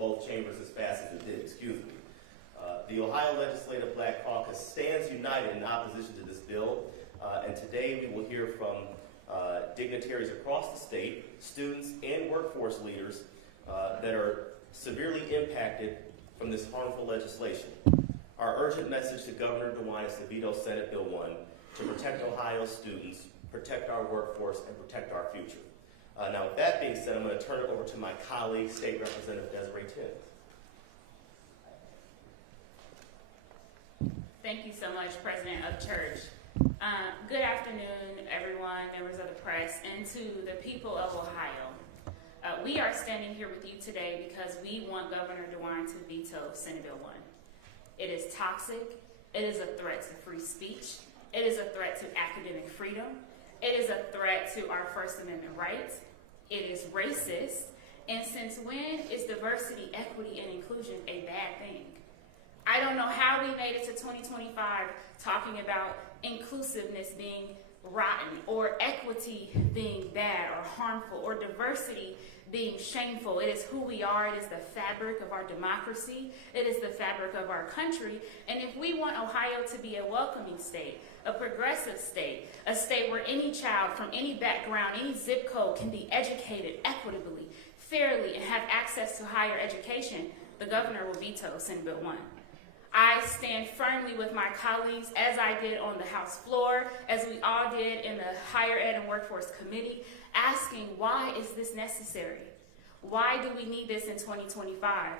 both chambers as fast as it did, excuse me. The Ohio Legislative Black Caucus stands united in opposition to this bill, and today we will hear from dignitaries across the state, students and workforce leaders that are severely impacted from this harmful legislation. Our urgent message to Governor DeWine is to veto Senate Bill 1 to protect Ohio's students, protect our workforce, and protect our future. Now, with that being said, I'm going to turn it over to my colleague, State Representative Desiree Timms. Thank you so much, President of Church. Good afternoon, everyone, members of the press, and to the people of Ohio. We are standing here with you today because we want Governor DeWine to veto Senate Bill 1. It is toxic. It is a threat to free speech. It is a threat to academic freedom. It is a threat to our First Amendment rights. It is racist. And since when is diversity, equity, and inclusion a bad thing? I don't know how we made it to 2025 talking about inclusiveness being rotten, or equity being bad or harmful, or diversity being shameful. It is who we are. It is the fabric of our democracy. It is the fabric of our country. And if we want Ohio to be a welcoming state, a progressive state, a state where any child from any background, any zip code can be educated equitably, fairly, and have access to higher education, the governor will veto Senate Bill 1. I stand firmly with my colleagues, as I did on the House floor, as we all did in the Higher Ed and Workforce Committee, asking, why is this necessary? Why do we need this in 2025?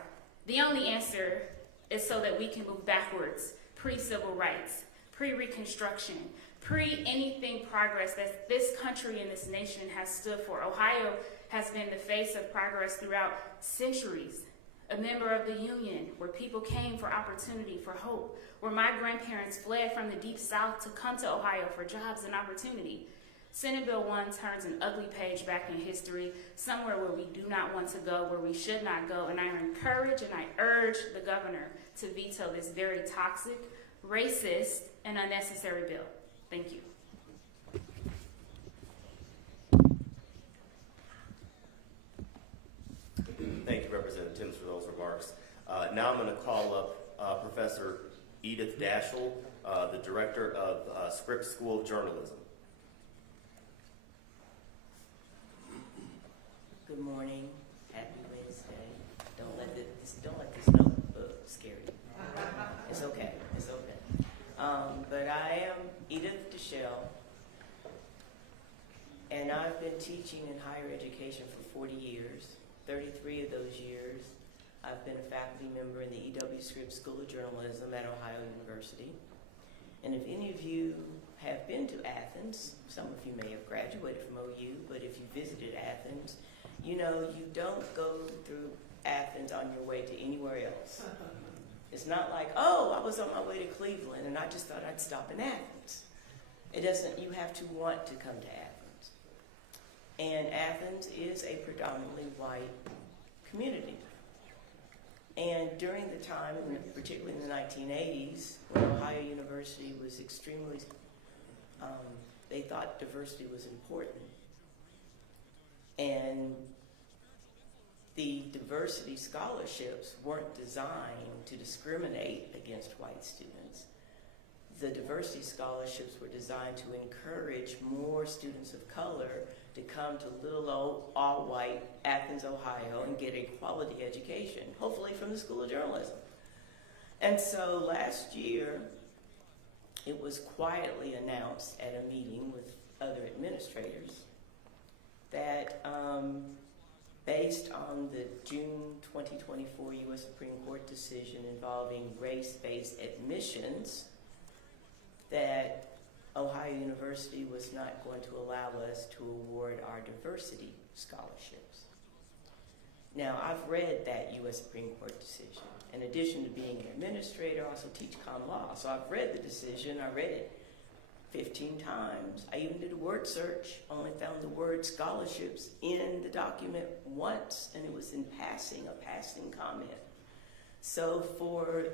The only answer is so that we can move backwards, pre-civil rights, pre-Reconstruction, pre-anything progress that this country and this nation has stood for. Ohio has been the face of progress throughout centuries. A member of the Union, where people came for opportunity, for hope, where my grandparents fled from the Deep South to come to Ohio for jobs and opportunity. Senate Bill 1 turns an ugly page back in history, somewhere where we do not want to go, where we should not go, and I encourage and I urge the governor to veto this very toxic, racist, and unnecessary bill. Thank you. Thank you, Representative Timms, for those remarks. Now I'm going to call up Professor Edith Daschle, the Director of Scripps School of Journalism. Good morning. Happy Wednesday. Don't let this notebook scare you. It's okay. It's okay. But I am Edith Daschle, and I've been teaching in higher education for 40 years. 33 of those years, I've been a faculty member in the E.W. Scripps School of Journalism at Ohio University. And if any of you have been to Athens, some of you may have graduated from OU, but if you visited Athens, you know you don't go through Athens on your way to anywhere else. It's not like, oh, I was on my way to Cleveland and I just thought I'd stop in Athens. It doesn't, you have to want to come to Athens. And Athens is a predominantly white community. And during the time, particularly in the 1980s, when Ohio University was extremely, they thought diversity was important. And the diversity scholarships weren't designed to discriminate against white students. The diversity scholarships were designed to encourage more students of color to come to little old all-white Athens, Ohio, and get a quality education, hopefully from the School of Journalism. And so last year, it was quietly announced at a meeting with other administrators that based on the June 2024 U.S. Supreme Court decision involving race-based admissions, that Ohio University was not going to allow us to award our diversity scholarships. Now, I've read that U.S. Supreme Court decision. In addition to being an administrator, I also teach common law. So I've read the decision. I read it 15 times. I even did a word search, only found the word scholarships in the document once, and it was in passing, a passing comment. So for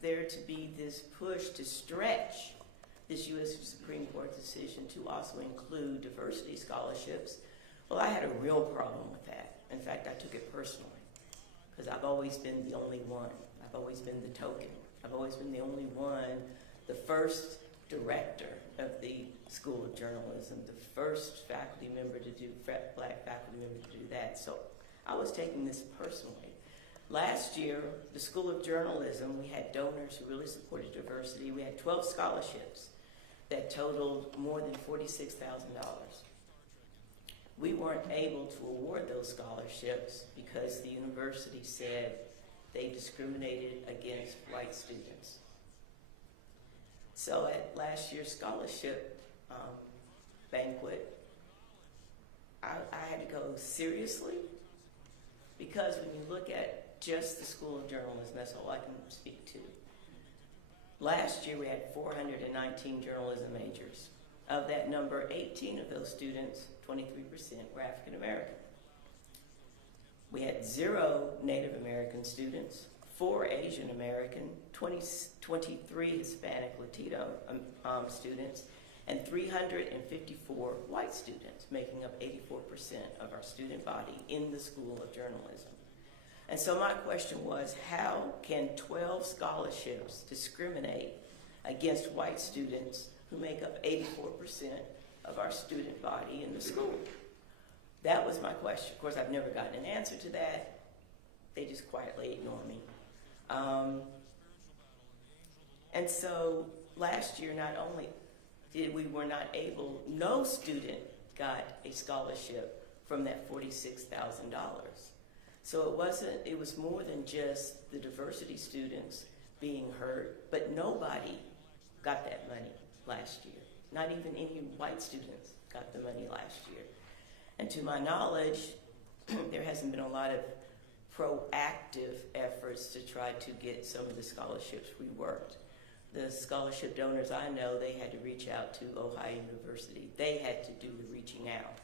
there to be this push to stretch this U.S. Supreme Court decision to also include diversity scholarships, well, I had a real problem with that. In fact, I took it personally, because I've always been the only one. I've always been the token. I've always been the only one, the first director of the School of Journalism, the first faculty member to do, black faculty member to do that. So I was taking this personally. Last year, the School of Journalism, we had donors who really supported diversity. We had 12 scholarships that totaled more than $46,000. We weren't able to award those scholarships because the university said they discriminated against white students. So at last year's scholarship banquet, I had to go seriously, because when you look at just the School of Journalism, that's all I can speak to. Last year we had 419 journalism majors. Of that number, 18 of those students, 23%, were African American. We had 0 Native American students, 4 Asian American, 23 Hispanic Latino students, and 354 white students, making up 84% of our student body in the School of Journalism. And so my question was, how can 12 scholarships discriminate against white students who make up 84% of our student body in the school? That was my question. Of course, I've never gotten an answer to that. They just quietly ignore me. And so last year, not only were not able, no student got a scholarship from that $46,000. So it was more than just the diversity students being heard, but nobody got that money last year. Not even any white students got the money last year. And to my knowledge, there hasn't been a lot of proactive efforts to try to get some of the scholarships we worked. The scholarship donors I know, they had to reach out to Ohio University. They had to do the reaching out.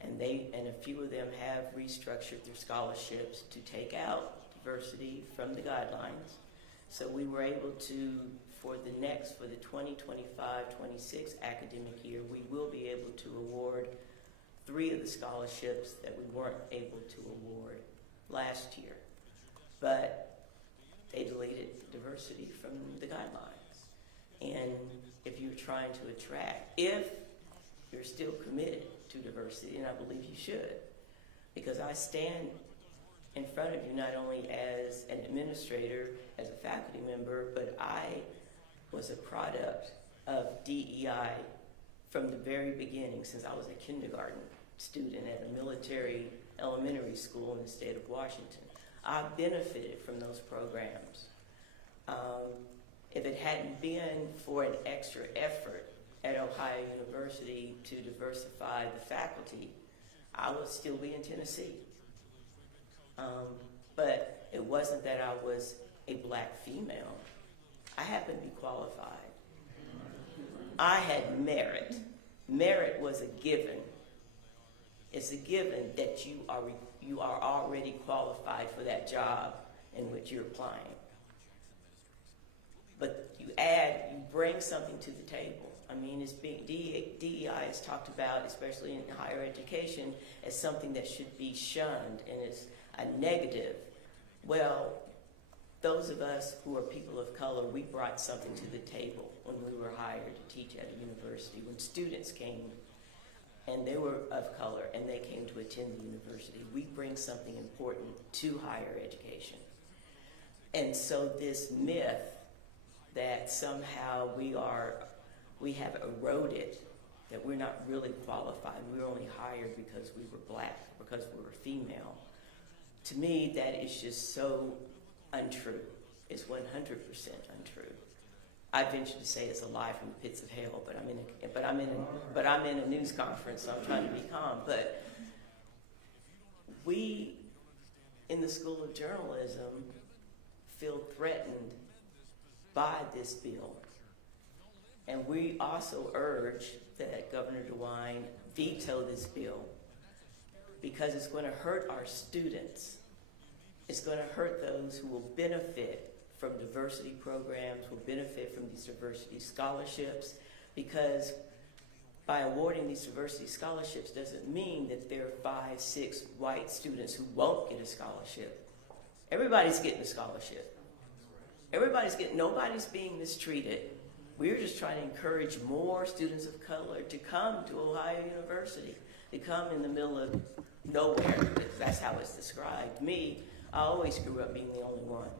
And a few of them have restructured their scholarships to take out diversity from the guidelines. So we were able to, for the 2025-26 academic year, we will be able to award 3 of the scholarships that we weren't able to award last year. But they deleted diversity from the guidelines. And if you're trying to attract, if you're still committed to diversity, and I believe you should, because I stand in front of you not only as an administrator, as a faculty member, but I was a product of DEI from the very beginning, since I was a kindergarten student at a military elementary school in the state of Washington. I benefited from those programs. If it hadn't been for an extra effort at Ohio University to diversify the faculty, I would still be in Tennessee. But it wasn't that I was a black female. I happened to be qualified. I had merit. Merit was a given. It's a given that you are already qualified for that job in which you're applying. But you bring something to the table. I mean, it's being, DEI is talked about, especially in higher education, as something that should be shunned and is a negative. Well, those of us who are people of color, we brought something to the table when we were hired to teach at a university. When students came and they were of color and they came to attend the university, we bring something important to higher education. And so this myth that somehow we have eroded, that we're not really qualified, we were only hired because we were black, because we were female. To me, that is just so untrue. It's 100% untrue. I venture to say it's a lie from the pits of hell, but I'm in a news conference, so I'm trying to be calm. But we in the School of Journalism feel threatened by this bill. And we also urge that Governor DeWine veto this bill, because it's going to hurt our students. It's going to hurt those who will benefit from diversity programs, will benefit from these diversity scholarships, because by awarding these diversity scholarships doesn't mean that there are 5, 6 white students who won't get a scholarship. Everybody's getting a scholarship. Nobody's being mistreated. We're just trying to encourage more students of color to come to Ohio University, to come in the middle of nowhere. That's how it's described. Me, I always grew up being the only one.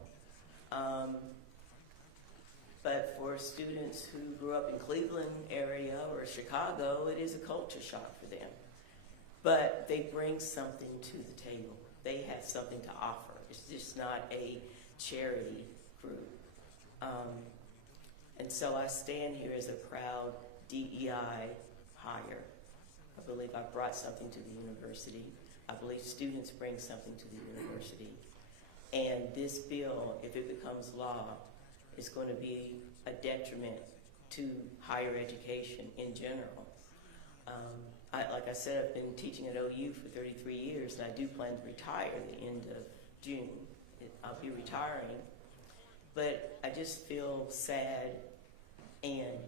But for students who grew up in Cleveland area or Chicago, it is a culture shock for them. But they bring something to the table. They have something to offer. It's just not a charity group. And so I stand here as a proud DEI hire. I believe I brought something to the university. I believe students bring something to the university. And this bill, if it becomes law, is going to be a detriment to higher education in general. Like I said, I've been teaching at OU for 33 years, and I do plan to retire at the end of June. I'll be retiring. But I just feel sad and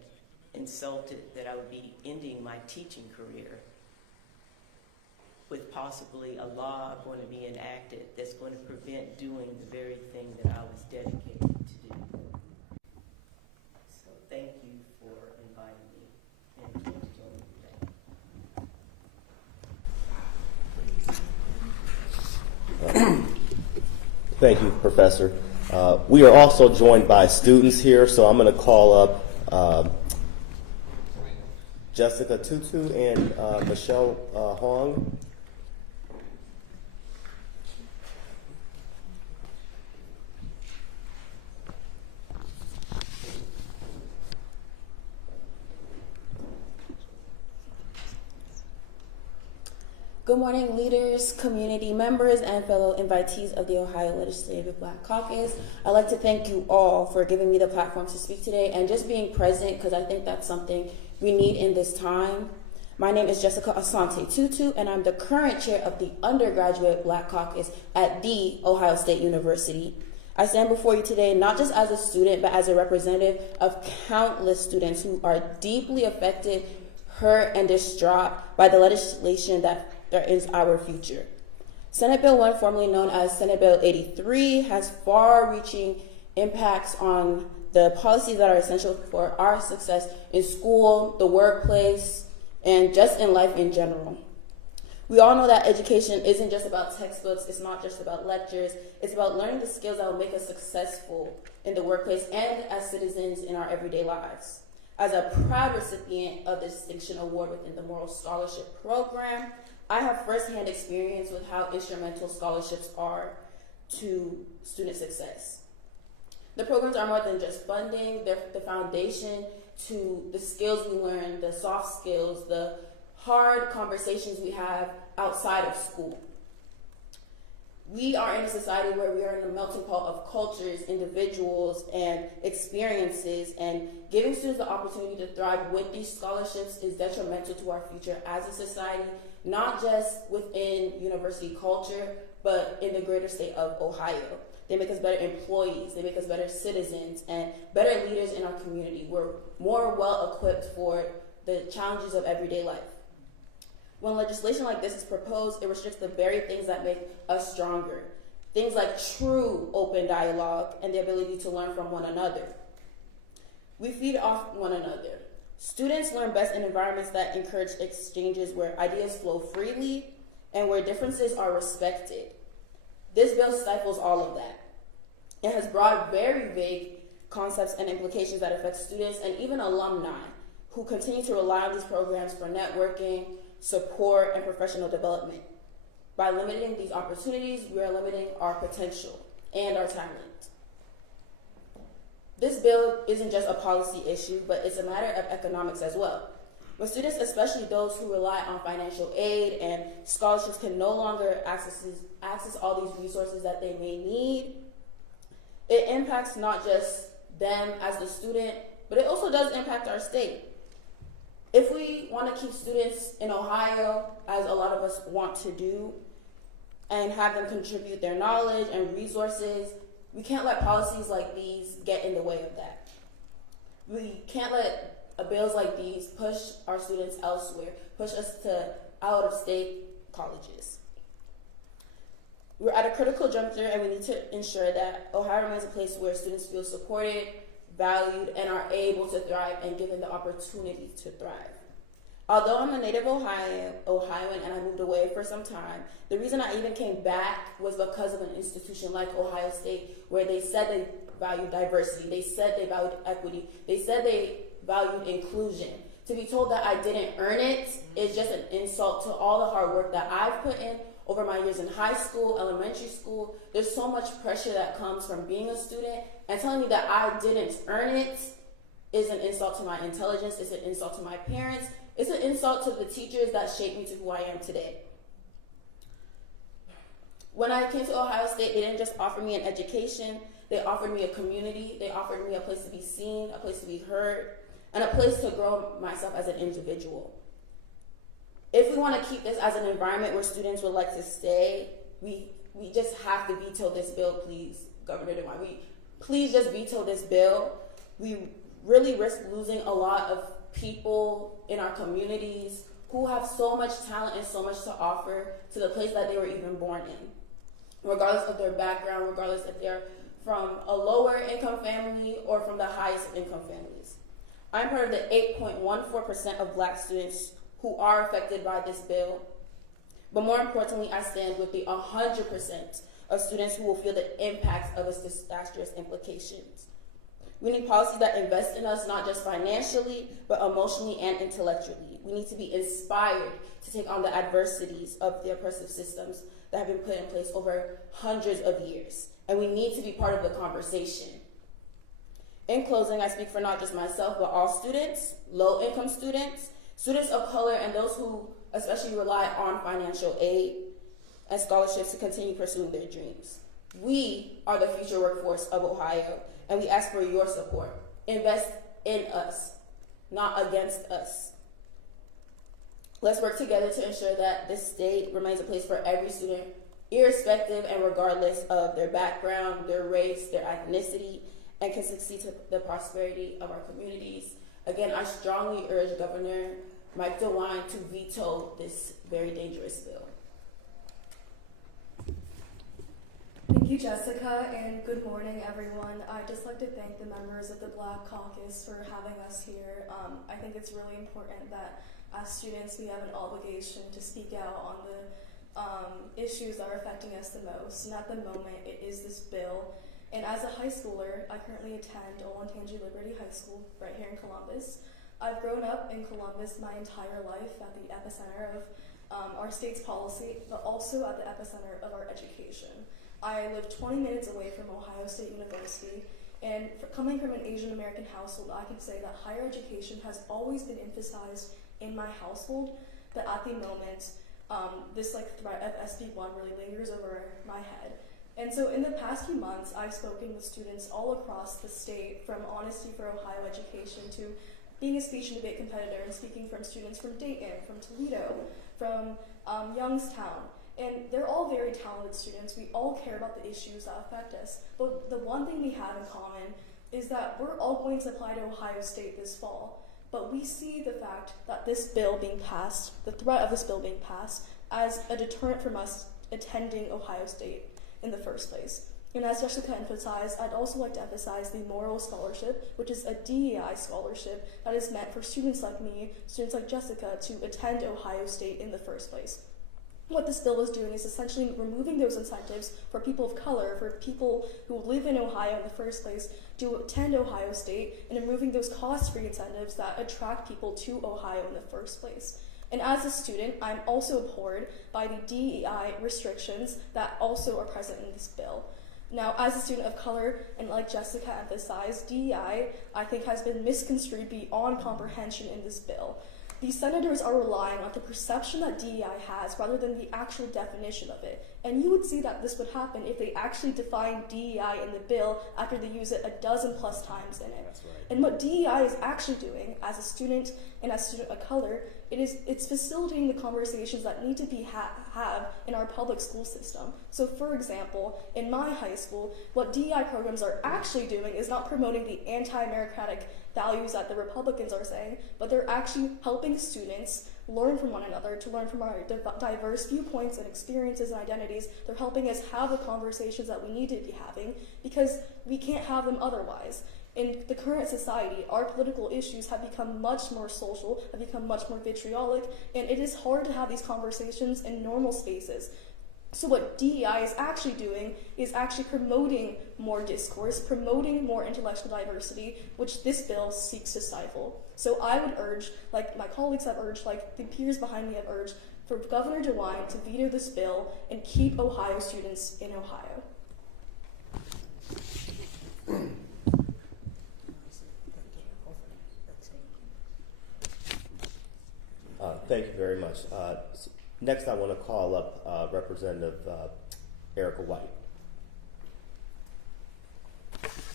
insulted that I would be ending my teaching career with possibly a law going to be enacted that's going to prevent doing the very thing that I was dedicated to do. So thank you for inviting me and to join me today. Thank you, Professor. We are also joined by students here, so I'm going to call up Jessica Tutu and Michelle Hong. Good morning, leaders, community members, and fellow invitees of the Ohio Legislative Black Caucus. I'd like to thank you all for giving me the platform to speak today and just being present, because I think that's something we need in this time. My name is Jessica Asante Tutu, and I'm the current chair of the Undergraduate Black Caucus at The Ohio State University. I stand before you today not just as a student, but as a representative of countless students who are deeply affected, hurt, and distraught by the legislation that is our future. Senate Bill 1, formerly known as Senate Bill 83, has far-reaching impacts on the policies that are essential for our success in school, the workplace, and just in life in general. We all know that education isn't just about textbooks, it's not just about lectures, it's about learning the skills that will make us successful in the workplace and as citizens in our everyday lives. As a proud recipient of the Distinction Award within the Moral Scholarship Program, I have firsthand experience with how instrumental scholarships are to student success. The programs are more than just funding, they're the foundation to the skills we learn, the soft skills, the hard conversations we have outside of school. We are in a society where we are in a melting pot of cultures, individuals, and experiences, and giving students the opportunity to thrive with these scholarships is detrimental to our future as a society, not just within university culture, but in the greater state of Ohio. They make us better employees, they make us better citizens, and better leaders in our community. We're more well-equipped for the challenges of everyday life. When legislation like this is proposed, it restricts the very things that make us stronger. Things like true open dialogue and the ability to learn from one another. We feed off one another. Students learn best in environments that encourage exchanges where ideas flow freely and where differences are respected. This bill stifles all of that. It has broad, very vague concepts and implications that affect students and even alumni who continue to rely on these programs for networking, support, and professional development. By limiting these opportunities, we are limiting our potential and our talent. This bill isn't just a policy issue, but it's a matter of economics as well. When students, especially those who rely on financial aid and scholarships, can no longer access all these resources that they may need, it impacts not just them as the student, but it also does impact our state. If we want to keep students in Ohio, as a lot of us want to do, and have them contribute their knowledge and resources, we can't let policies like these get in the way of that. We can't let bills like these push our students elsewhere, push us to out-of-state colleges. We're at a critical juncture, and we need to ensure that Ohio remains a place where students feel supported, valued, and are able to thrive and given the opportunity to thrive. Although I'm a native Ohioan and I moved away for some time, the reason I even came back was because of an institution like Ohio State, where they said they valued diversity, they said they valued equity, they said they valued inclusion. To be told that I didn't earn it is just an insult to all the hard work that I've put in over my years in high school, elementary school. There's so much pressure that comes from being a student, and telling me that I didn't earn it is an insult to my intelligence, it's an insult to my parents, it's an insult to the teachers that shaped me to who I am today. When I came to Ohio State, they didn't just offer me an education, they offered me a community, they offered me a place to be seen, a place to be heard, and a place to grow myself as an individual. If we want to keep this as an environment where students would like to stay, we just have to veto this bill, please, Governor DeWine. Please just veto this bill. We really risk losing a lot of people in our communities who have so much talent and so much to offer to the place that they were even born in, regardless of their background, regardless if they're from a lower income family or from the highest of income families. I'm part of the 8.14% of Black students who are affected by this bill. But more importantly, I stand with the 100% of students who will feel the impacts of its disastrous implications. We need policies that invest in us, not just financially, but emotionally and intellectually. We need to be inspired to take on the adversities of the oppressive systems that have been put in place over hundreds of years. And we need to be part of the conversation. In closing, I speak for not just myself, but all students, low-income students, students of color, and those who especially rely on financial aid and scholarships to continue pursuing their dreams. We are the future workforce of Ohio, and we ask for your support. Invest in us, not against us. Let's work together to ensure that this state remains a place for every student, irrespective and regardless of their background, their race, their ethnicity, and can succeed to the prosperity of our communities. Again, I strongly urge Governor Mike DeWine to veto this very dangerous bill. Thank you, Jessica, and good morning, everyone. I'd just like to thank the members of the Black Caucus for having us here. I think it's really important that as students we have an obligation to speak out on the issues that are affecting us the most, and at the moment it is this bill. And as a high schooler, I currently attend Olentangy Liberty High School right here in Columbus. I've grown up in Columbus my entire life at the epicenter of our state's policy, but also at the epicenter of our education. I live 20 minutes away from Ohio State University, and coming from an Asian American household, I can say that higher education has always been emphasized in my household, but at the moment, this threat of SB1 really lingers over my head. And so in the past few months, I've spoken with students all across the state, from Honesty for Ohio Education to being a speech and debate competitor, and speaking from students from Dayton, from Toledo, from Youngstown. And they're all very talented students. We all care about the issues that affect us. But the one thing we have in common is that we're all going to apply to Ohio State this fall. But we see the fact that this bill being passed, the threat of this bill being passed, as a deterrent from us attending Ohio State in the first place. And as Jessica emphasized, I'd also like to emphasize the Moral Scholarship, which is a DEI scholarship that is meant for students like me, students like Jessica, to attend Ohio State in the first place. What this bill is doing is essentially removing those incentives for people of color, for people who live in Ohio in the first place, to attend Ohio State, and removing those cost-free incentives that attract people to Ohio in the first place. And as a student, I'm also abhorred by the DEI restrictions that also are present in this bill. Now, as a student of color, and like Jessica emphasized, DEI, I think, has been misconstrued beyond comprehension in this bill. These senators are relying on the perception that DEI has rather than the actual definition of it. And you would see that this would happen if they actually define DEI in the bill after they use it a dozen plus times in it. That's right. And what DEI is actually doing as a student and as a student of color, it's facilitating the conversations that need to be have in our public school system. So for example, in my high school, what DEI programs are actually doing is not promoting the anti-meritocratic values that the Republicans are saying, but they're actually helping students learn from one another, to learn from our diverse viewpoints and experiences and identities. They're helping us have the conversations that we need to be having because we can't have them otherwise. In the current society, our political issues have become much more social, have become much more vitriolic, and it is hard to have these conversations in normal spaces. So what DEI is actually doing is actually promoting more discourse, promoting more intellectual diversity, which this bill seeks to stifle. So I would urge, like my colleagues have urged, like the peers behind me have urged, for Governor DeWine to veto this bill and keep Ohio students in Ohio. Thank you very much. Next, I want to call up Representative Erica White.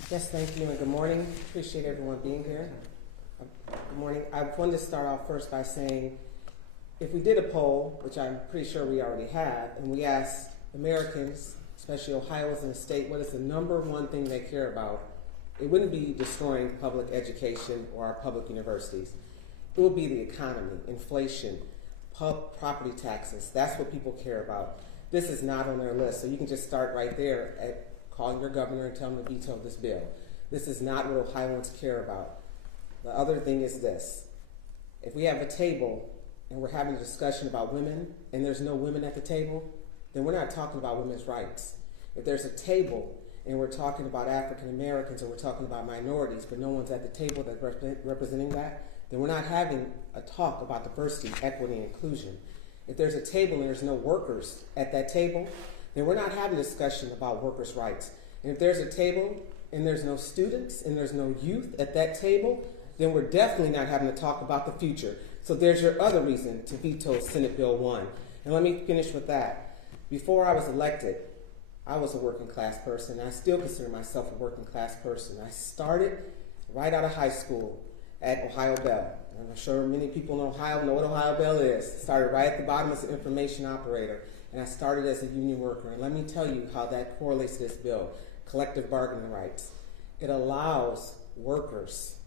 Yes, thank you, and good morning. Appreciate everyone being here. Good morning. I wanted to start off first by saying, if we did a poll, which I'm pretty sure we already have, and we asked Americans, especially Ohioans in the state, what is the number one thing they care about, it wouldn't be destroying public education or our public universities. It would be the economy, inflation, property taxes. That's what people care about. This is not on their list, so you can just start right there at calling your governor and tell him to veto this bill. This is not what Ohioans care about. The other thing is this. If we have a table and we're having a discussion about women and there's no women at the table, then we're not talking about women's rights. If there's a table and we're talking about African Americans or we're talking about minorities, but no one's at the table that's representing that, then we're not having a talk about diversity, equity, and inclusion. If there's a table and there's no workers at that table, then we're not having a discussion about workers' rights. And if there's a table and there's no students and there's no youth at that table, then we're definitely not having to talk about the future. So there's your other reason to veto Senate Bill 1. And let me finish with that. Before I was elected, I was a working class person. I still consider myself a working class person. I started right out of high school at Ohio Bell. I'm sure many people in Ohio know what Ohio Bell is. Started right at the bottom as an information operator, and I started as a union worker. And let me tell you how that correlates to this bill. Collective bargaining rights. It allows workers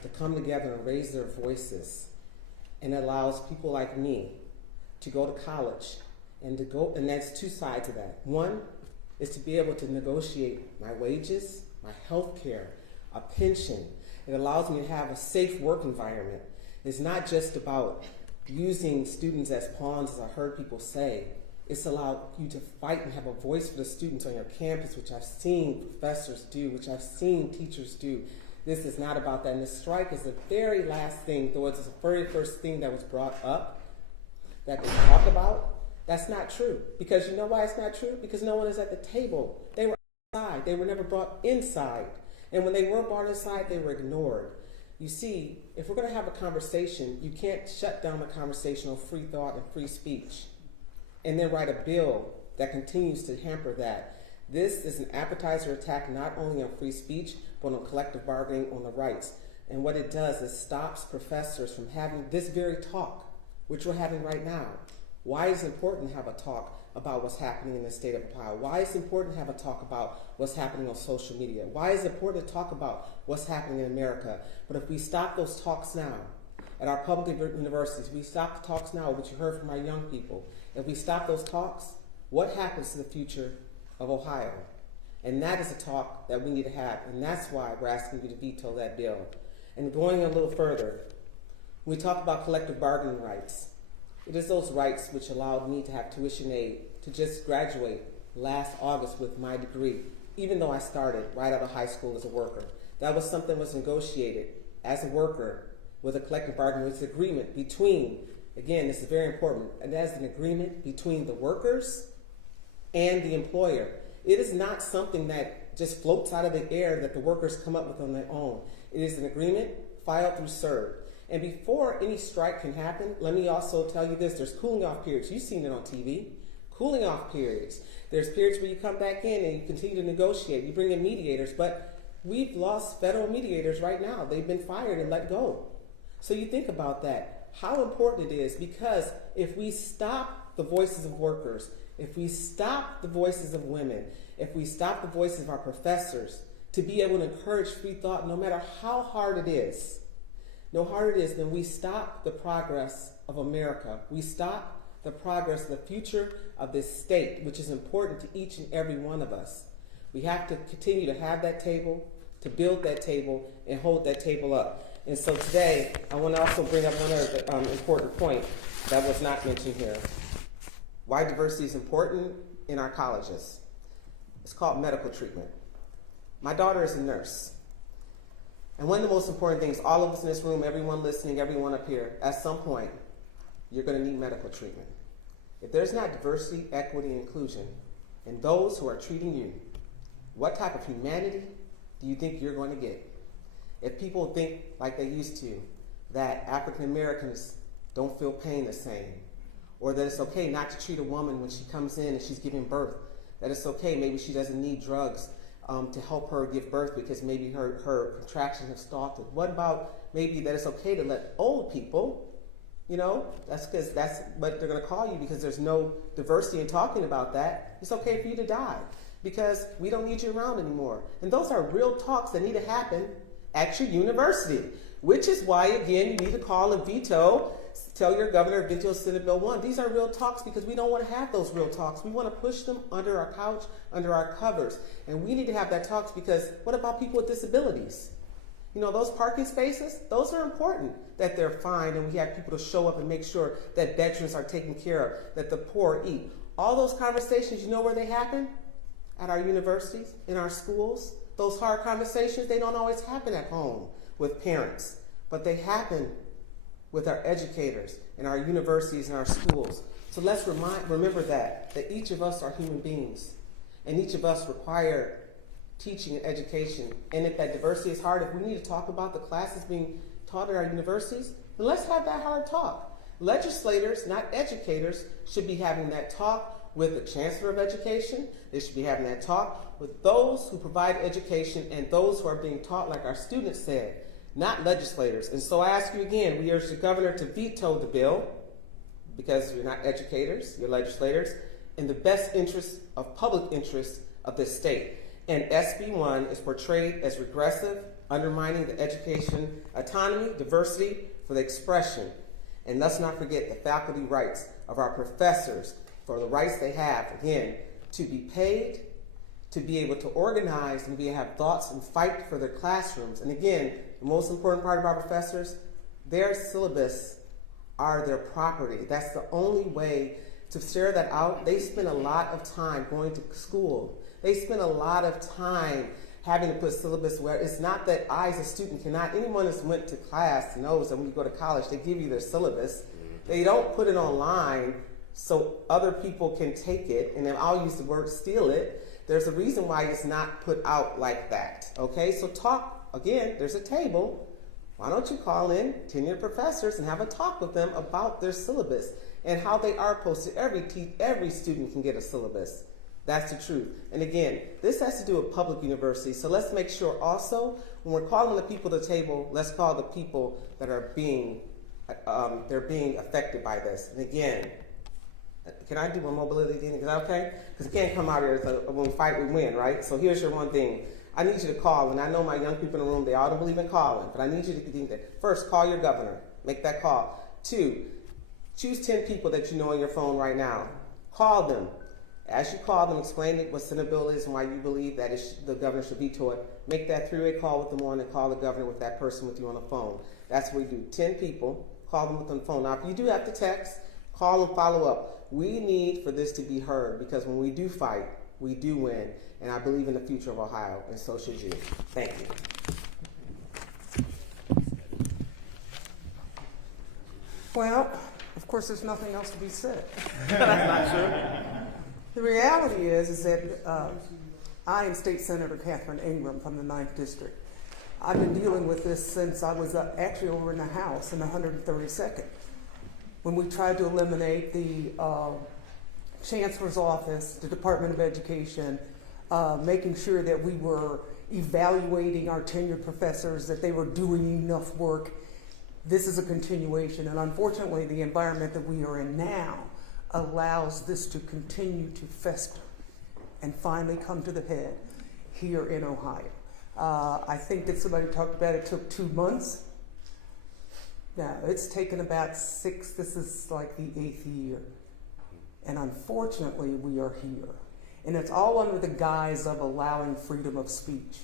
to come together and raise their voices, and it allows people like me to go to college and that's two sides of that. One is to be able to negotiate my wages, my health care, a pension. It allows me to have a safe work environment. It's not just about using students as pawns, as I heard people say. It's allowed you to fight and have a voice for the students on your campus, which I've seen professors do, which I've seen teachers do. This is not about that. And the strike is the very last thing, though it's the very first thing that was brought up that they talk about. That's not true. Because you know why it's not true? Because no one is at the table. They were outside. They were never brought inside. And when they were brought inside, they were ignored. You see, if we're going to have a conversation, you can't shut down the conversation on free thought and free speech and then write a bill that continues to hamper that. This is an appetizer attack not only on free speech, but on collective bargaining on the rights. And what it does is stops professors from having this very talk, which we're having right now. Why is it important to have a talk about what's happening in the state of Ohio? Why is it important to have a talk about what's happening on social media? Why is it important to talk about what's happening in America? But if we stop those talks now at our public universities, we stop the talks now, which you heard from our young people, if we stop those talks, what happens to the future of Ohio? And that is a talk that we need to have, and that's why we're asking you to veto that bill. And going a little further, we talk about collective bargaining rights. It is those rights which allowed me to have tuition aid to just graduate last August with my degree, even though I started right out of high school as a worker. That was something that was negotiated as a worker with a collective bargaining agreement between, again, this is very important, and that is an agreement between the workers and the employer. It is not something that just floats out of the air that the workers come up with on their own. It is an agreement filed through CERB. And before any strike can happen, let me also tell you this, there's cooling off periods. You've seen it on TV. Cooling off periods. There's periods where you come back in and you continue to negotiate. You bring in mediators, but we've lost federal mediators right now. They've been fired and let go. So you think about that, how important it is, because if we stop the voices of workers, if we stop the voices of women, if we stop the voices of our professors to be able to encourage free thought no matter how hard it is, no harder it is, then we stop the progress of America. We stop the progress of the future of this state, which is important to each and every one of us. We have to continue to have that table, to build that table, and hold that table up. And so today, I want to also bring up one other important point that was not mentioned here. Why diversity is important in our colleges. It's called medical treatment. My daughter is a nurse. And one of the most important things, all of us in this room, everyone listening, everyone up here, at some point, you're going to need medical treatment. If there's not diversity, equity, and inclusion in those who are treating you, what type of humanity do you think you're going to get? If people think like they used to, that African Americans don't feel pain the same, or that it's okay not to treat a woman when she comes in and she's giving birth, that it's okay, maybe she doesn't need drugs to help her give birth because maybe her contractions have stalled. What about maybe that it's okay to let old people, that's because that's what they're going to call you because there's no diversity in talking about that. It's okay for you to die because we don't need you around anymore. And those are real talks that need to happen at your university, which is why, again, you need to call and veto. Tell your governor, veto Senate Bill 1. These are real talks because we don't want to have those real talks. We want to push them under our couch, under our covers. And we need to have that talks because what about people with disabilities? Those parking spaces, those are important that they're fined and we have people to show up and make sure that veterans are taken care of, that the poor eat. All those conversations, you know where they happen? At our universities, in our schools. Those hard conversations, they don't always happen at home with parents, but they happen with our educators and our universities and our schools. So let's remember that each of us are human beings and each of us require teaching and education. And if that diversity is hard, if we need to talk about the classes being taught at our universities, then let's have that hard talk. Legislators, not educators, should be having that talk with the Chancellor of Education. They should be having that talk with those who provide education and those who are being taught, like our students said, not legislators. And so I ask you again, we urge the governor to veto the bill because you're not educators, you're legislators, in the best interest of public interest of this state. And SB1 is portrayed as regressive, undermining the education autonomy, diversity for the expression. And let's not forget the faculty rights of our professors, for the rights they have, again, to be paid, to be able to organize and have thoughts and fight for their classrooms. And again, the most important part of our professors, their syllabus are their property. That's the only way to share that out. They spend a lot of time going to school. They spend a lot of time having to put syllabus where it's not that I as a student cannot. Anyone that's went to class knows that when you go to college, they give you their syllabus. They don't put it online so other people can take it, and then I'll use the word steal it. There's a reason why it's not put out like that, okay? So talk, again, there's a table. Why don't you call in tenured professors and have a talk with them about their syllabus and how they are posted. Every student can get a syllabus. That's the truth. And again, this has to do with public universities, so let's make sure also when we're calling the people to the table, let's call the people that are being affected by this. And again, can I do my mobility thing? Is that okay? Because it can't come out here when we fight, we win, right? So here's your one thing. I need you to call, and I know my young people in the room, they all don't believe in calling, but I need you to think that. First, call your governor. Make that call. 2, choose 10 people that you know on your phone right now. Call them. As you call them, explain what Senate bill is and why you believe that the governor should veto it. Make that 3-way call with them on and call the governor with that person with you on the phone. That's what we do. 10 people, call them with on the phone. Now, if you do have to text, call and follow up. We need for this to be heard because when we do fight, we do win. And I believe in the future of Ohio, and so should you. Thank you. Well, of course, there's nothing else to be said. That's not true. The reality is that I am State Senator Catherine Ingram from the 9th District. I've been dealing with this since I was actually over in the House in the 132nd. When we tried to eliminate the Chancellor's Office, the Department of Education, making sure that we were evaluating our tenured professors, that they were doing enough work. This is a continuation, and unfortunately the environment that we are in now allows this to continue to fester and finally come to the head here in Ohio. I think that somebody talked about it took 2 months Now, it's taken about this is like the 8th year. And unfortunately, we are here. And it's all under the guise of allowing freedom of speech.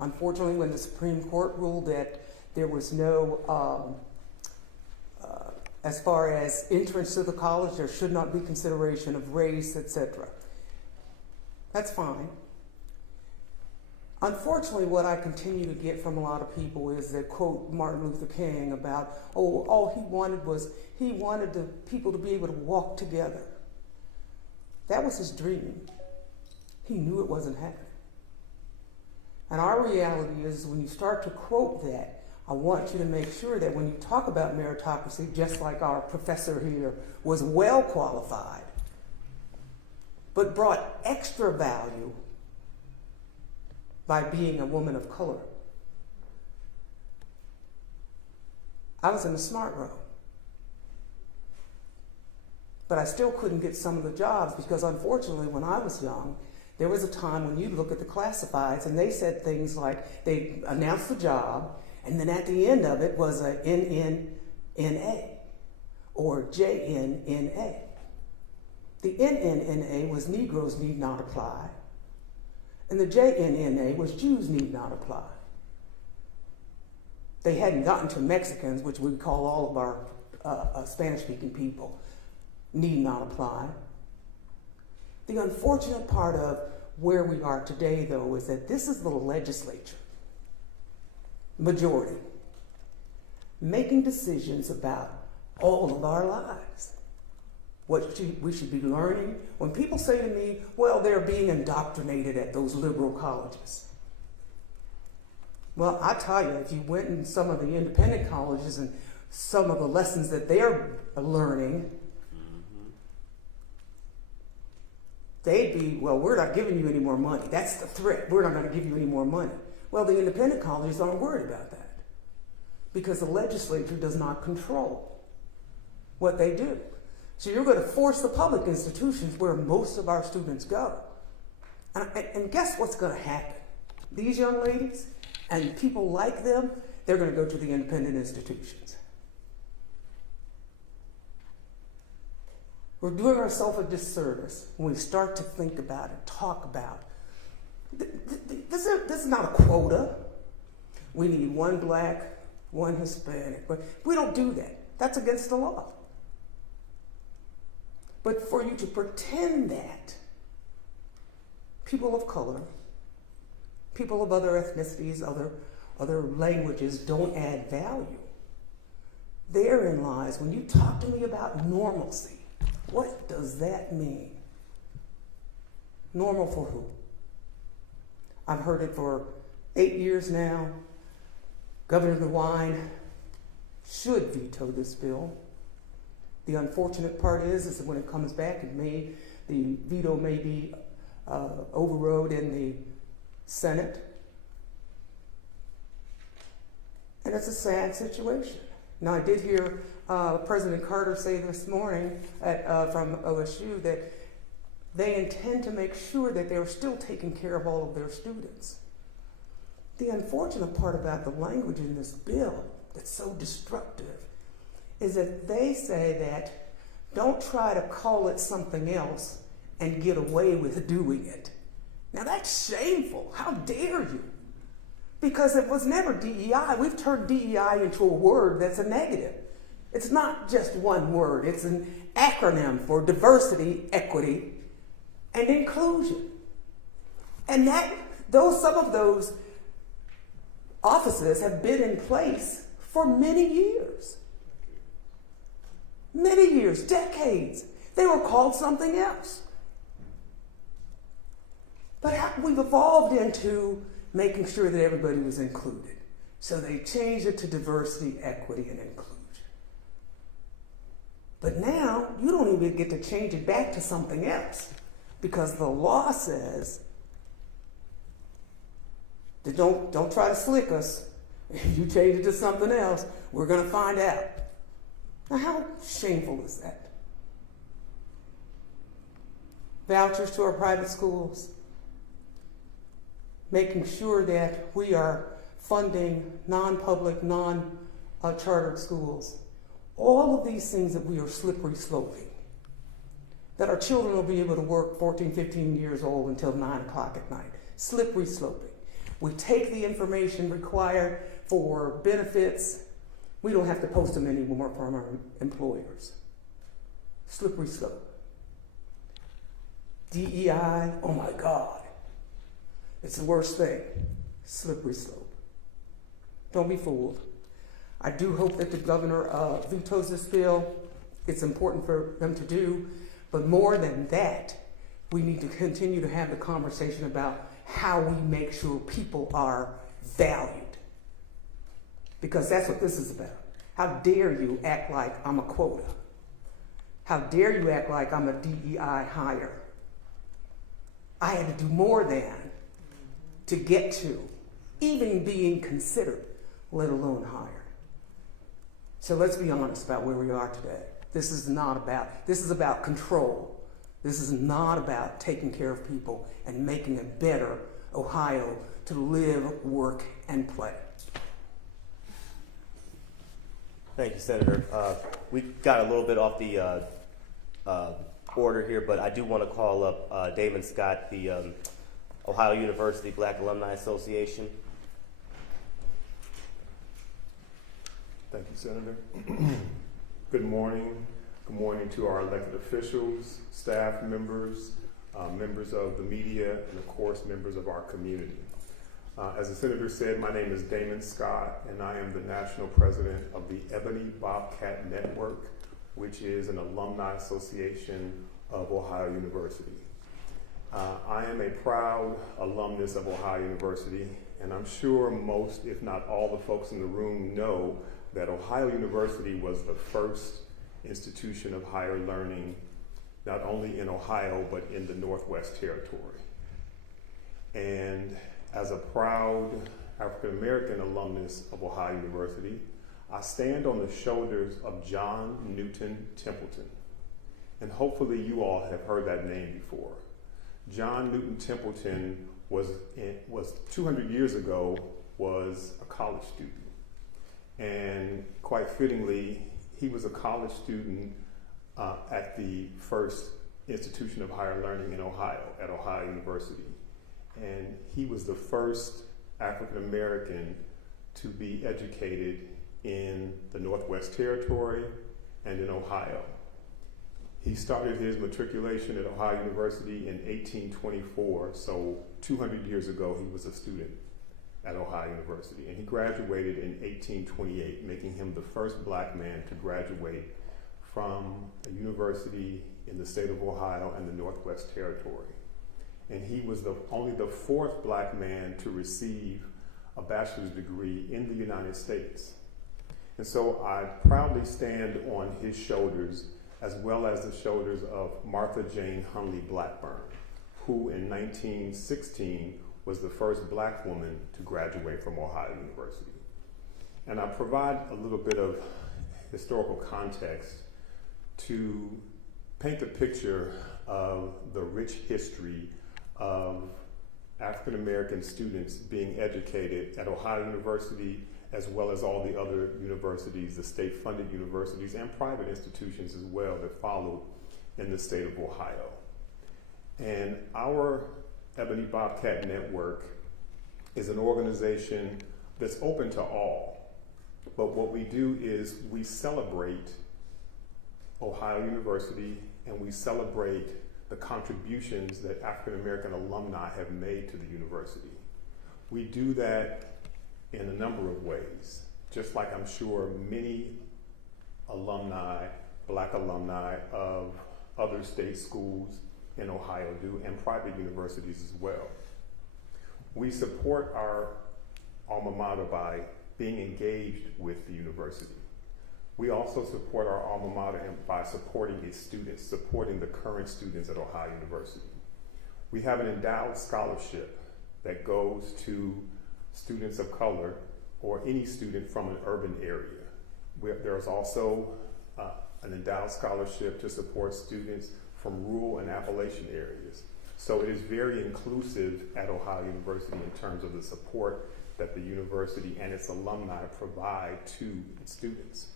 Unfortunately, when the Supreme Court ruled that there was no, as far as entrance to the college, there should not be consideration of race, etc. That's fine. Unfortunately, what I continue to get from a lot of people is that quote Martin Luther King about, oh, all he wanted the people to be able to walk together. That was his dream. He knew it wasn't happening. And our reality is when you start to quote that, I want you to make sure that when you talk about meritocracy, just like our professor here was well qualified, but brought extra value by being a woman of color. I was in the smart row. But I still couldn't get some of the jobs because unfortunately when I was young, there was a time when you look at the classifieds and they said things like they announced the job and then at the end of it was a NNNA or JNNA. The NNNA was Negroes need not apply. And the JNNA was Jews need not apply. They hadn't gotten to Mexicans, which we call all of our Spanish-speaking people, need not apply. The unfortunate part of where we are today, though, is that this is the legislature, majority, making decisions about all of our lives. What we should be learning. When people say to me, well, they're being indoctrinated at those liberal colleges. Well, I tell you, if you went in some of the independent colleges and some of the lessons that they're learning, they'd be, well, we're not giving you any more money. That's the threat. We're not going to give you any more money. Well, the independent colleges aren't worried about that because the legislature does not control what they do. So you're going to force the public institutions where most of our students go. And guess what's going to happen? These young ladies and people like them, they're going to go to the independent institutions. We're doing ourselves a disservice when we start to think about it, talk about it. This is not a quota. We need one black, one Hispanic. But we don't do that. That's against the law. But for you to pretend that people of color, people of other ethnicities, other languages don't add value, therein lies, when you talk to me about normalcy, what does that mean? Normal for who? I've heard it for 8 years now. Governor DeWine should veto this bill. The unfortunate part is that when it comes back, the veto may be overrode in the Senate. And it's a sad situation. Now, I did hear President Carter say this morning from OSU that they intend to make sure that they're still taking care of all of their students. The unfortunate part about the language in this bill that's so destructive is that they say that don't try to call it something else and get away with doing it. Now that's shameful. How dare you? Because it was never DEI. We've turned DEI into a word that's a negative. It's not just one word. It's an acronym for diversity, equity, and inclusion. And some of those offices have been in place for many years. Many years, decades. They were called something else. But we've evolved into making sure that everybody was included. So they changed it to diversity, equity, and inclusion. But now, you don't even get to change it back to something else because the law says that don't try to slick us. If you change it to something else, we're going to find out. Now, how shameful is that? Vouchers to our private schools, making sure that we are funding non-public, non chartered schools. All of these things that we are slippery sloping, that our children will be able to work 14, 15 years old until 9 o'clock at night. Slippery sloping. We take the information required for benefits. We don't have to post them anymore from our employers. Slippery slope. DEI, oh my God. It's the worst thing. Slippery slope. Don't be fooled. I do hope that the governor vetoes this bill. It's important for them to do. But more than that, we need to continue to have the conversation about how we make sure people are valued. Because that's what this is about. How dare you act like I'm a quota? How dare you act like I'm a DEI hire? I had to do more than to get to even being considered, let alone hired. So let's be honest about where we are today. This is about control. This is not about taking care of people and making a better Ohio to live, work, and play. Thank you, Senator. We got a little bit off the order here, but I do want to call up Damon Scott, the Ohio University Black Alumni Association. Thank you, Senator. Good morning. Good morning to our elected officials, staff members, members of the media, and of course, members of our community. As the Senator said, my name is Damon Scott, and I am the National President of the Ebony Bobcat Network, which is an alumni association of Ohio University. I am a proud alumnus of Ohio University, and I'm sure most, if not all the folks in the room know that Ohio University was the first institution of higher learning, not only in Ohio, but in the Northwest Territory. And as a proud African-American alumnus of Ohio University, I stand on the shoulders of John Newton Templeton. And hopefully you all have heard that name before. John Newton Templeton was 200 years ago, was a college student. And quite fittingly, he was a college student at the first institution of higher learning in Ohio, at Ohio University. And he was the first African American to be educated in the Northwest Territory and in Ohio. He started his matriculation at Ohio University in 1824, so 200 years ago he was a student at Ohio University, and he graduated in 1828, making him the first black man to graduate from a university in the state of Ohio and the Northwest Territory. And he was only the fourth black man to receive a bachelor's degree in the United States. And so I proudly stand on his shoulders, as well as the shoulders of Martha Jane Hunley Blackburn, who in 1916 was the first black woman to graduate from Ohio University. And I provide a little bit of historical context to paint a picture of the rich history of African American students being educated at Ohio University, as well as all the other universities, the state-funded universities and private institutions as well that followed in the state of Ohio. And our Ebony Bobcat Network is an organization that's open to all. But what we do is we celebrate Ohio University and we celebrate the contributions that African American alumni have made to the university. We do that in a number of ways, just like I'm sure many alumni, black alumni of other state schools in Ohio do, and private universities as well. We support our alma mater by being engaged with the university. We also support our alma mater by supporting its students, supporting the current students at Ohio University. We have an endowed scholarship that goes to students of color or any student from an urban area. There's also an endowed scholarship to support students from rural and Appalachian areas. So it is very inclusive at Ohio University in terms of the support that the university and its alumni provide to its students.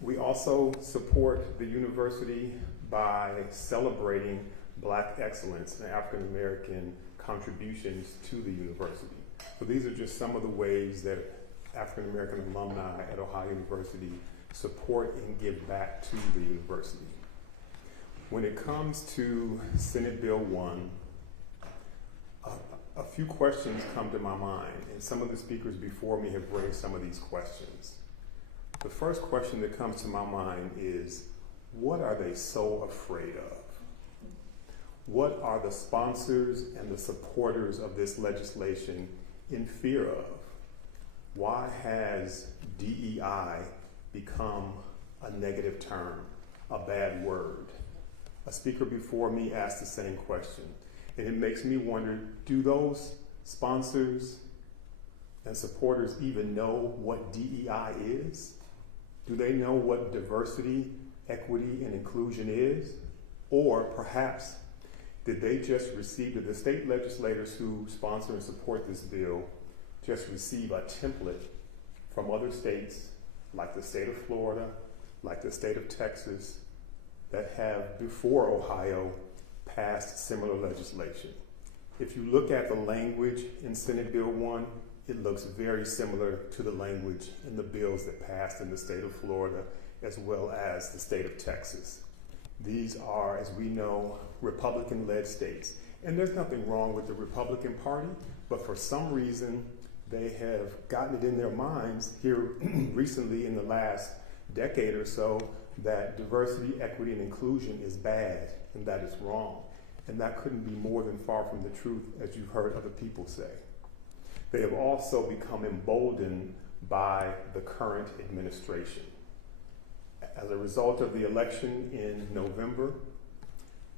We also support the university by celebrating Black excellence and African American contributions to the university. So these are just some of the ways that African American alumni at Ohio University support and give back to the university. When it comes to Senate Bill 1, a few questions come to my mind, and some of the speakers before me have raised some of these questions. The first question that comes to my mind is, what are they so afraid of? What are the sponsors and the supporters of this legislation in fear of? Why has DEI become a negative term, a bad word? A speaker before me asked the same question, and it makes me wonder, do those sponsors and supporters even know what DEI is? Do they know what diversity, equity, and inclusion is? Or perhaps did they just receive, did the state legislators who sponsor and support this bill just receive a template from other states, like the state of Florida, like the state of Texas, that have, before Ohio, passed similar legislation? If you look at the language in Senate Bill 1, it looks very similar to the language in the bills that passed in the state of Florida, as well as the state of Texas. These are, as we know, Republican-led states. And there's nothing wrong with the Republican Party, but for some reason, they have gotten it in their minds here recently in the last decade or so that diversity, equity, and inclusion is bad, and that is wrong. And that couldn't be more than far from the truth, as you've heard other people say. They have also become emboldened by the current administration. As a result of the election in November,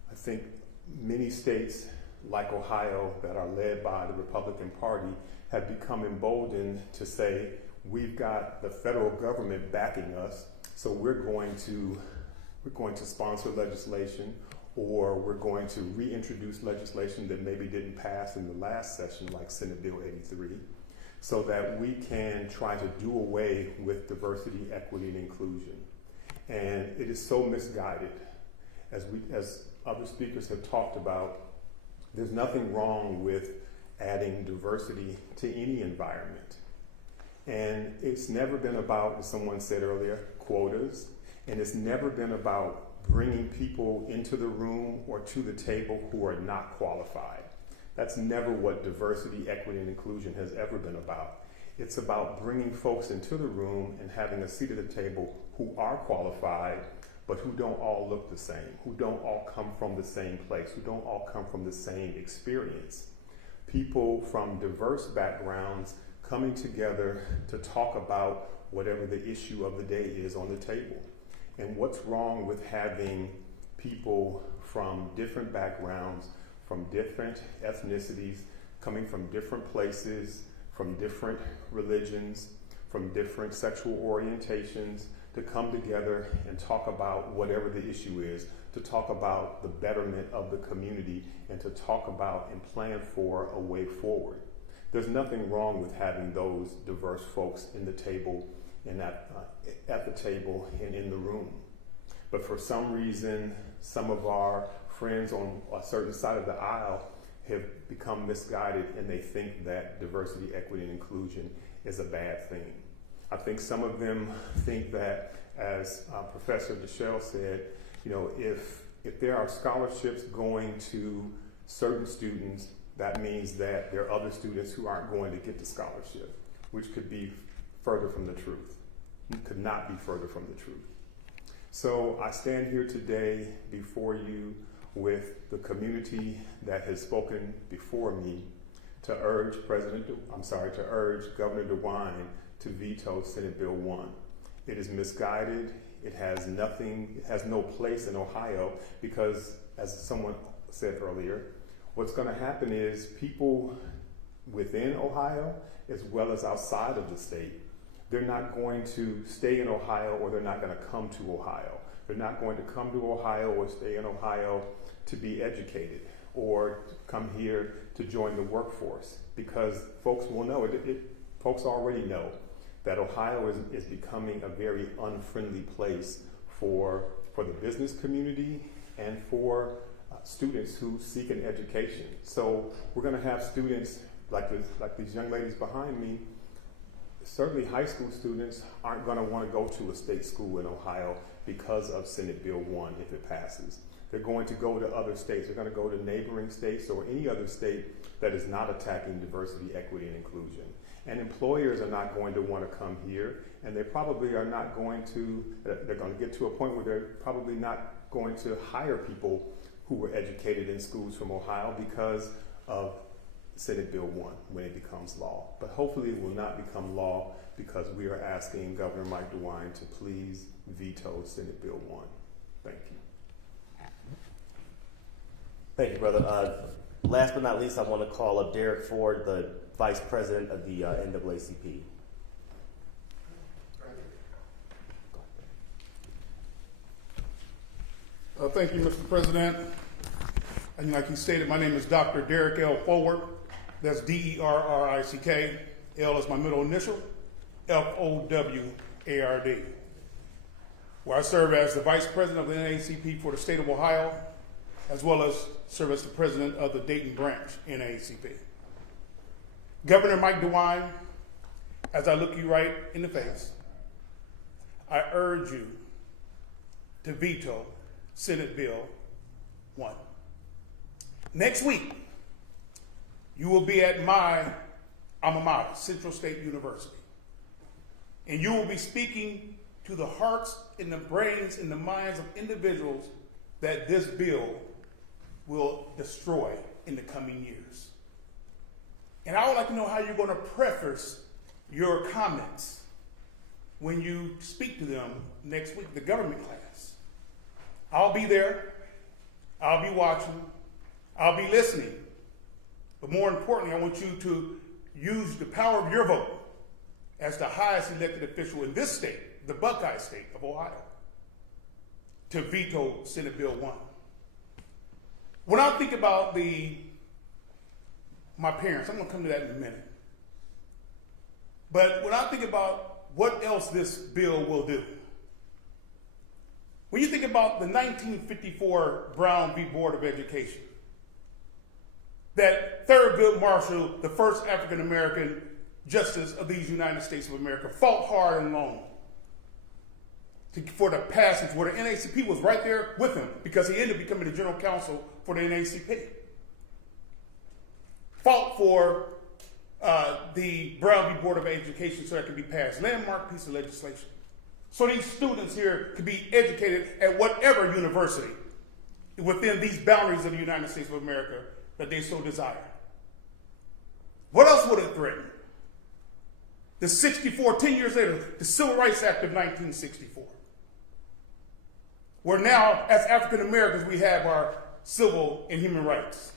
I think many states like Ohio that are led by the Republican Party have become emboldened to say, we've got the federal government backing us, so we're going to sponsor legislation, or we're going to reintroduce legislation that maybe didn't pass in the last session, like Senate Bill 83, so that we can try to do away with diversity, equity, and inclusion. And it is so misguided. As other speakers have talked about, there's nothing wrong with adding diversity to any environment. And it's never been about, as someone said earlier, quotas, and it's never been about bringing people into the room or to the table who are not qualified. That's never what diversity, equity, and inclusion has ever been about. It's about bringing folks into the room and having a seat at the table who are qualified, but who don't all look the same, who don't all come from the same place, who don't all come from the same experience. People from diverse backgrounds coming together to talk about whatever the issue of the day is on the table. And what's wrong with having people from different backgrounds, from different ethnicities, coming from different places, from different religions, from different sexual orientations, to come together and talk about whatever the issue is, to talk about the betterment of the community, and to talk about and plan for a way forward. There's nothing wrong with having those diverse folks in the table and at the table and in the room. But for some reason, some of our friends on a certain side of the aisle have become misguided, and they think that diversity, equity, and inclusion is a bad thing. I think some of them think that, as Professor Deschelle said, if there are scholarships going to certain students, that means that there are other students who aren't going to get the scholarship, which could be further from the truth. It could not be further from the truth. So I stand here today before you with the community that has spoken before me to urge Governor DeWine to veto Senate Bill 1. It is misguided. It has no place in Ohio because, as someone said earlier, what's going to happen is people within Ohio, as well as outside of the state, they're not going to stay in Ohio, or they're not going to come to Ohio. They're not going to come to Ohio or stay in Ohio to be educated or come here to join the workforce, because folks will know folks already know that Ohio is becoming a very unfriendly place for the business community and for students who seek an education. So we're going to have students like these young ladies behind me. Certainly high school students aren't going to want to go to a state school in Ohio because of Senate Bill 1 if it passes. They're going to go to other states. They're going to go to neighboring states or any other state that is not attacking diversity, equity, and inclusion. And employers are not going to want to come here, and they probably are not going to, they're going to get to a point where they're probably not going to hire people who were educated in schools from Ohio because of Senate Bill 1 when it becomes law. But hopefully it will not become law, because we are asking Governor Mike DeWine to please veto Senate Bill 1. Thank you. Thank you, brother. Last but not least, I want to call up Derek Ford, the Vice President of the NAACP. Thank you, Mr. President. And like you stated, my name is Dr. Derek L. Forward. That's D-E-R-R-I-C-K. L is my middle initial, F-O-W-A-R-D. Where I serve as the Vice President of the NAACP for the state of Ohio, as well as serve as the President of the Dayton branch NAACP. Governor Mike DeWine, as I look you right in the face, I urge you to veto Senate Bill 1. Next week, you will be at my alma mater, Central State University, and you will be speaking to the hearts and the brains and the minds of individuals that this bill will destroy in the coming years. And I would like to know how you're going to preface your comments when you speak to them next week, the government class. I'll be there, I'll be watching, I'll be listening. But more importantly, I want you to use the power of your vote as the highest elected official in this state, the Buckeye State of Ohio, to veto Senate Bill 1. When I think about my parents, I'm going to come to that in a minute. But when I think about what else this bill will do, when you think about the 1954 Brown v. Board of Education, that Thurgood Marshall, the first African-American justice of these United States of America, fought hard and long for the passage, where the NAACP was right there with him, because he ended up becoming the general counsel for the NAACP. Fought for the Brown v. Board of Education so that could be passed. Landmark piece of legislation. So these students here could be educated at whatever university within these boundaries of the United States of America that they so desire. What else would it threaten? The 10 years later, the Civil Rights Act of 1964. Where now, as African Americans, we have our civil and human rights.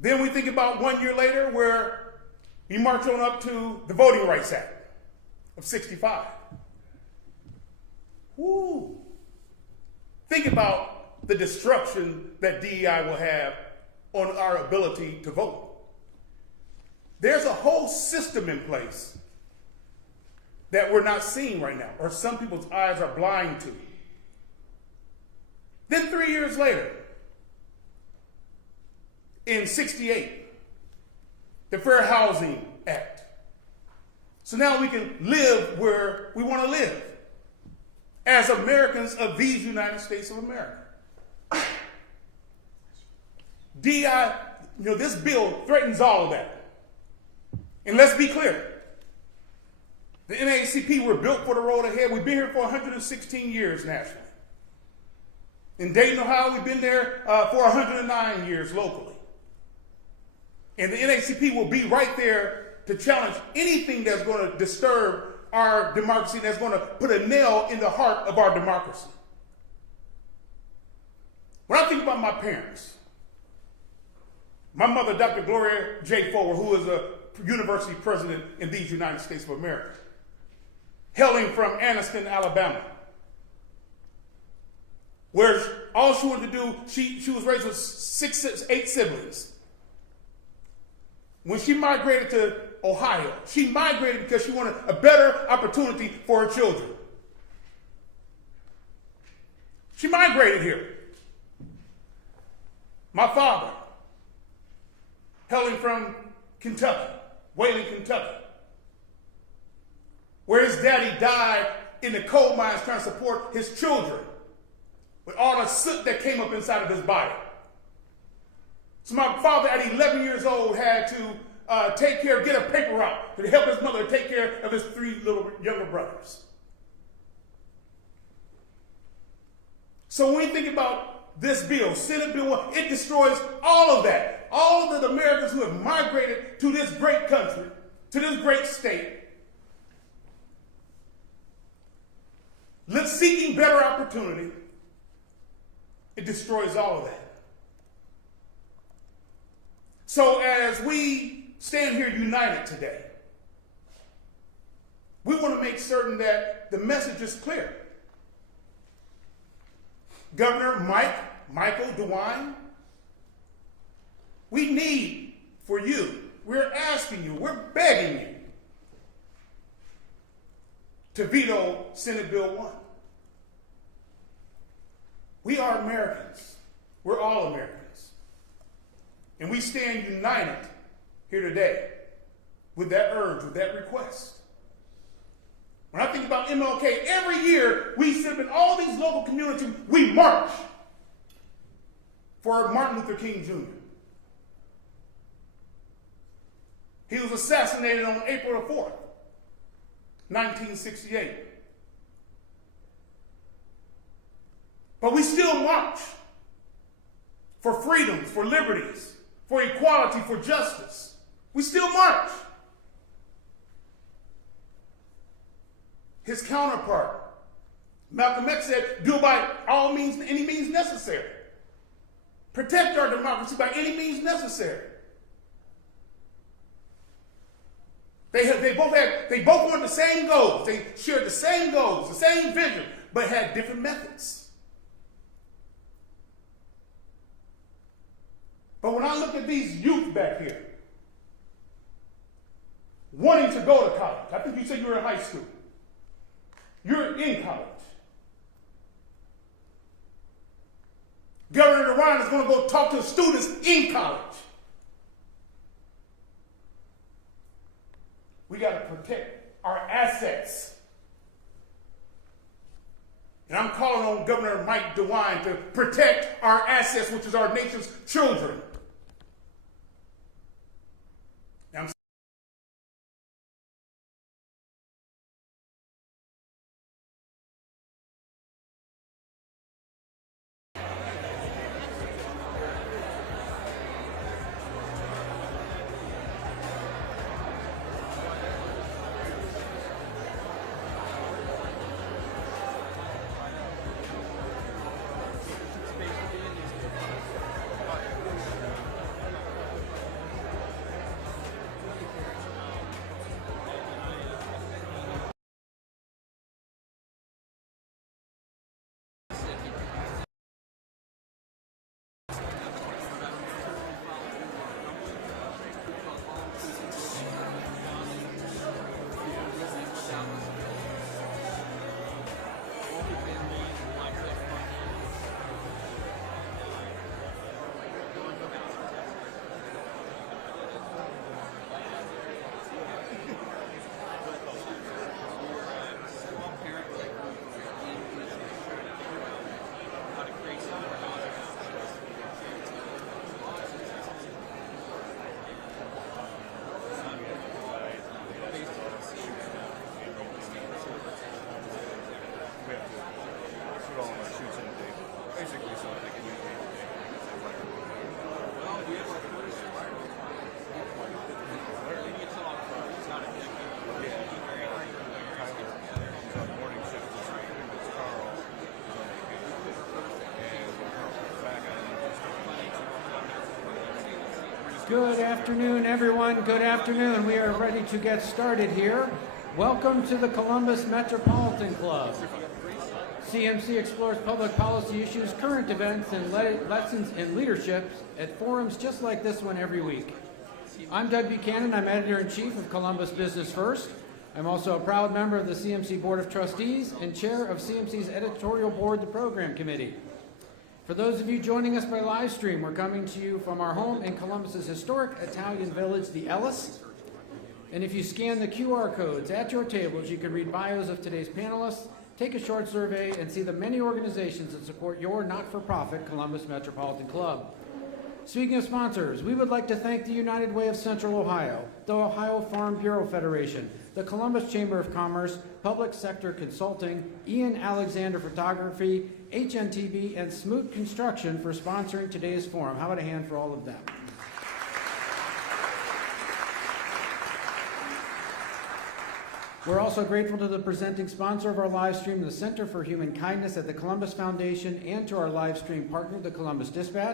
Then we think about 1 year later, where we march on up to the Voting Rights Act of 65. Woo! Think about the destruction that DEI will have on our ability to vote. There's a whole system in place that we're not seeing right now, or some people's eyes are blind to. Then 3 years later, in 68, the Fair Housing Act. So now we can live where we want to live as Americans of these United States of America. DEI, this bill threatens all of that. And let's be clear. The NAACP, we're built for the road ahead. We've been here for 116 years nationally. In Dayton, Ohio, we've been there for 109 years locally. And the NAACP will be right there to challenge anything that's going to disturb our democracy, that's going to put a nail in the heart of our democracy. When I think about my parents, my mother, Dr. Gloria J. Forward, who is a university president in these United States of America, hailing from Anniston, Alabama, where all she wanted to do, she was raised with 8 siblings. When she migrated to Ohio, she migrated because she wanted a better opportunity for her children. She migrated here. My father, hailing from Kentucky, Wayland, Kentucky, where his daddy died in the coal mines trying to support his children with all the soot that came up inside of his body. So my father at 11 years old had to get a paper route to help his mother take care of his 3 little younger brothers. So when you think about this bill, Senate Bill 1, it destroys all of that. All of the Americans who have migrated to this great country, to this great state, seeking better opportunity, it destroys all of that. So as we stand here united today, we want to make certain that the message is clear. Governor Michael DeWine, we need for you, we're asking you, we're begging you to veto Senate Bill 1. We are Americans. We're all Americans. And we stand united here today with that urge, with that request. When I think about MLK, every year we sit up in all these local communities, we march for Martin Luther King Jr. He was assassinated on April the 4th, 1968. But we still march for freedoms, for liberties, for equality, for justice. We still march. His counterpart, Malcolm X, said, do by all means, any means necessary. Protect our democracy by any means necessary. They both wanted the same goals. They shared the same goals, the same vision, but had different methods. But when I look at these youth back here, wanting to go to college, I think you said you were in high school. You're in college. Governor DeWine is going to go talk to students in college. We got to protect our assets. And I'm calling on Governor Mike DeWine to protect our assets, which is our nation's children. Good afternoon, everyone. Good afternoon. We are ready to get started here. Welcome to the Columbus Metropolitan Club. CMC explores public policy issues, current events, and lessons in leadership at forums just like this one every week. I'm Doug Buchanan. I'm editor-in-chief of Columbus Business First. I'm also a proud member of the CMC Board of Trustees and chair of CMC's editorial board, the program committee. For those of you joining us by live stream, we're coming to you from our home in Columbus's historic Italian village, the Ellis. And if you scan the QR codes at your tables, you can read bios of today's panelists, take a short survey, and see the many organizations that support your not-for-profit Columbus Metropolitan Club. Speaking of sponsors, we would like to thank the United Way of Central Ohio, the Ohio Farm Bureau Federation, the Columbus Chamber of Commerce, Public Sector Consulting, Ian Alexander Photography, HNTB, and Smoot Construction for sponsoring today's forum. How about a hand for all of them? We're also grateful to the presenting sponsor of our live stream, the Center for Human Kindness at the Columbus Foundation, and to our live stream partner, the Columbus Dispatch.